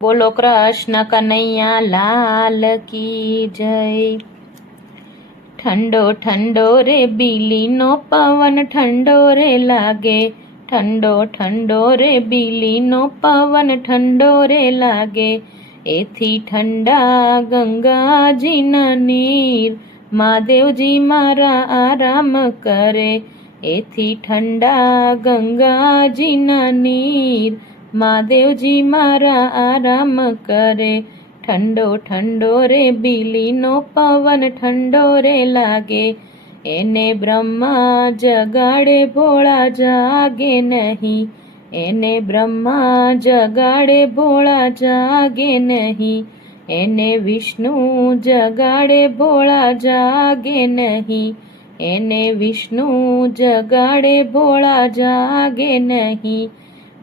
બોલો કૃષ્ણ કનૈયા, લાલ કી જય. ઠંડો ઠંડો રે બીલીનો પવન, ઠંડો રે લાગે. ઠંડો ઠંડો રે બીલીનો પવન, ઠંડો રે લાગે. એથી ઠંડા ગંગાજીના નીર મહાદેવજી મારા આરામ કરે. એથી ઠંડા ગંગાજીના નીર મહાદેવજી મારા આરામ કરે. ઠંડો ઠંડો રે બીલીનો પવન, ઠંડો રે લાગે. એને બ્રહ્મા જગાડે ભોળા જાગે નહીં. એને બ્રહ્મા જગાડે ભોળા જાગે નહીં. એને વિષ્ણુ જગાડે ભોળા જાગે નહીં. એને વિષ્ણુ જગાડે ભોળા જાગે નહીં.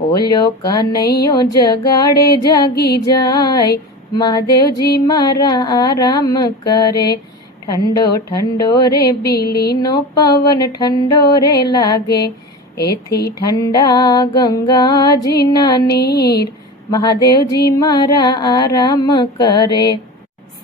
ઓલ્યો કનૈયો જગાડે જાગી જાય. મહાદેવજી મારા આરામ કરે. ઠંડો ઠંડો રે બીલીનો પવન, ઠંડો રે લાગે. એથી ઠંડા ગંગાજીના નીર મહાદેવજી મારા આરામ કરે.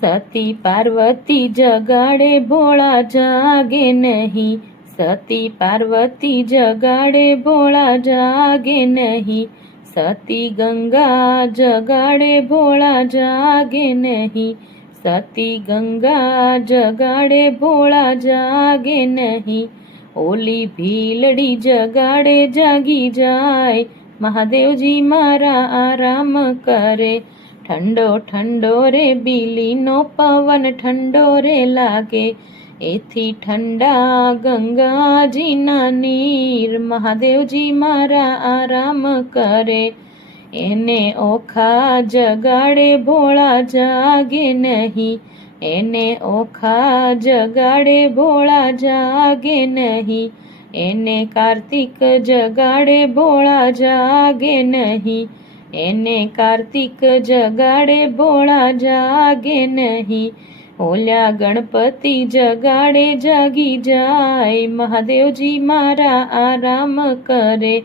સતી પાર્વતી જગાડે ભોળા જાગે નહીં. સતી પાર્વતી જગાડે ભોળા જાગે નહીં. સતી ગંગા જગાડે ભોળા જાગે નહીં. સતી ગંગા જગાડે ભોળા જાગે નહીં. ઓલી ભીલડી જગાડે જાગી જાય. મહાદેવજી મારા આરામ કરે. ઠંડો ઠંડો રે બીલીનો પવન ઠંડો રે લાગે. એથી ઠંડા ગંગાજીના નીર મહાદેવજી મારા આરામ કરે. એને ઓખા જગાડે ભોળા જાગે નહીં. એને ઓખા જગાડે ભોળા જાગે નહીં. એને કાર્તિક જગાડે ભોળા જાગે નહીં. એને કાર્તિક જગાડે ભોળા જાગે નહીં. ઓલ્યા ગણપતિ જગાડે જાગી જાય, મહાદેવજી મારા આરામ કરે.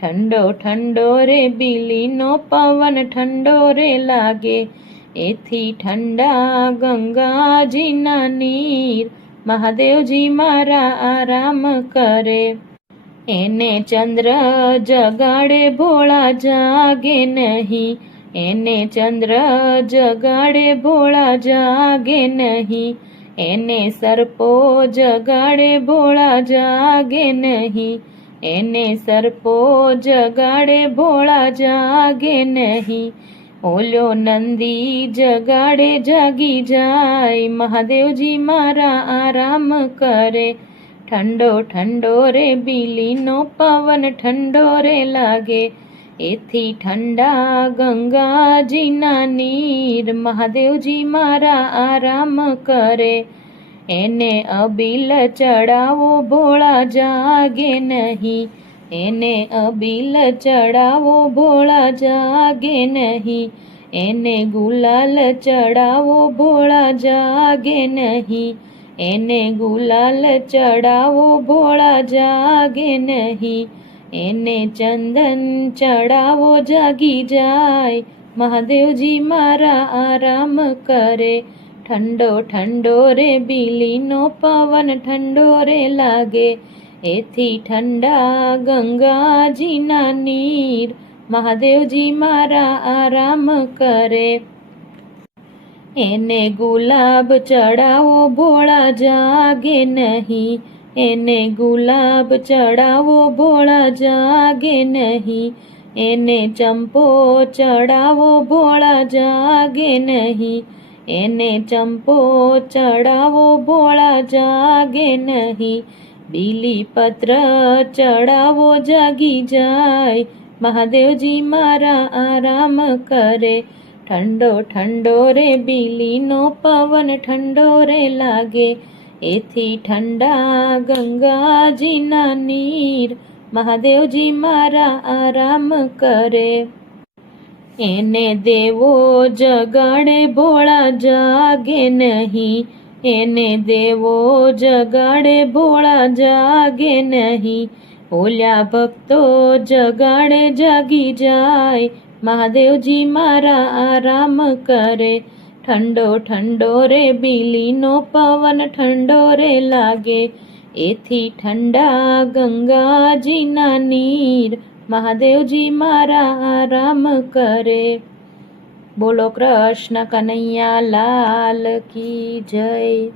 ઠંડો ઠંડો રે બીલીનો પવન, ઠંડો રે લાગે. એથી ઠંડા ગંગાજીના નીર, મહાદેવજી મારા આરામ કરે. એને ચંદ્ર જગાડે ભોળા જાગે નહીં એને ચંદ્ર જગાડે ભોળા જાગે નહીં. એને સર્પો જગાડે ભોળા જાગે નહીં. એને સર્પો જગાડે ભોળા જાગે નહીં. ઓલ્યો નંદી જગાડે જાગી જાય. મહાદેવજી મારા આરામ કરે. ઠંડો ઠંડો રે બીલીનો પવન ઠંડો રે લાગે. એથી ઠંડા ગંગાજીના નીર મહાદેવજી મારા આરામ કરે. એને અબીલ ચડાવો ભોળા જાગે નહીં. એને અબીલ ચડાવો ભોળા જાગે નહીં. એને ગુલાલ ચડાવો ભોળા જાગે નહીં. એને ગુલાલ ચડાવો ભોળા જાગે નહીં. એને ચંદન ચડાવો, જાગી જાય. મહાદેવજી મારા આરામ કરે. ઠંડો ઠંડો રે બીલીનો પવન, ઠંડો રે લાગે. એથી ઠંડા ગંગાજીના નીર મહાદેવજી મારા આરામ કરે. એને ગુલાબ ચડાવો, ભોળા જાગે નહીં. એને ગુલાબ ચડાવો ભોળા જાગે નહીં. એને ચંપો ચડાવો ભોળા જાગે નહીં. એને ચંપો ચડાવો ભોળા જાગે નહીં. બીલીપત્ર ચડાવો જાગી જાય. મહાદેવજી મારા આરામ કરે. ઠંડો ઠંડો રે, બીલીનો પવન ઠંડો રે લાગે. એથી ઠંડા ગંગાજીના નીર મહાદેવજી મારા આરામ કરે. એને દેવો જગાડે ભોળા જાગે નહીં. એને દેવો જગાડે ભોળા જાગે નહીં. ઓલ્યા ભક્તો જગાડે જાગી જાય. મહાદેવજી મારા આરામ કરે. ઠંડો ઠંડો રે બીલીનો પવન, ઠંડો રે લાગે. એથી ઠંડા ગંગાજીના નીર મહાદેવજી મારા આરામ કરે. બોલો કૃષ્ણ કનૈયા લાલ કી જય.